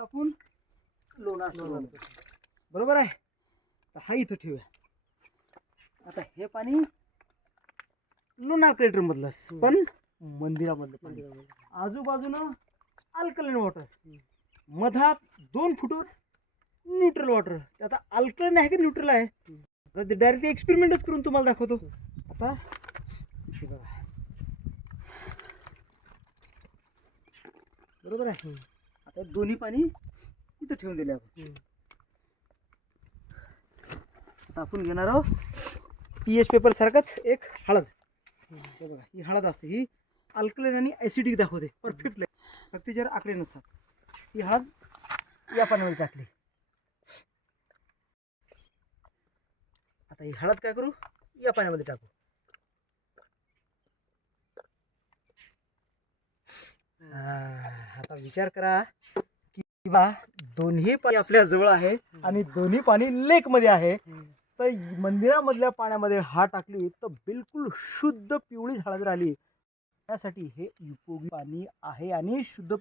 आपण लोणार बरोबर आहे. तर हा इथं ठेवूया. आता हे पाणी लोणार क्रेटर मधलं पण मंदिरामधलं पाणी. आजूबाजूनं अल्कलाइन वॉटर, मधात 2 फुटवर न्यूट्रल वॉटर. आता अल्कलाइन आहे की न्यूट्रल आहे आता ते डायरेक्ट एक्सपेरिमेंटच करून तुम्हाला दाखवतो. आता हे बघा बरोबर आहे. आता दोन्ही पाणी इथं ठेवून दिले आपण. आता आपण घेणार आहोत पीएच पेपर सारखंच एक हळद. हे बघा ही हळद असते, ही अल्कलाइन आणि ॲसिडिक दाखवते परफेक्ट. फक्त त्याच्यावर आकडे नसतात. ही हळद या पाण्यामध्ये टाकली. आता ही हळद काय करू, या पाण्यामध्ये टाकू. आता विचार करा की बा दोन्ही पाणी आपल्या जवळ आहे आणि दोन्ही पाणी लेक मध्ये आहे. तर मंदिरामधल्या पाण्यामध्ये हा टाकली तर बिलकुल शुद्ध पिवळी झाडं राहिली. त्यासाठी हे उपयोगी पाणी आहे आणि शुद्ध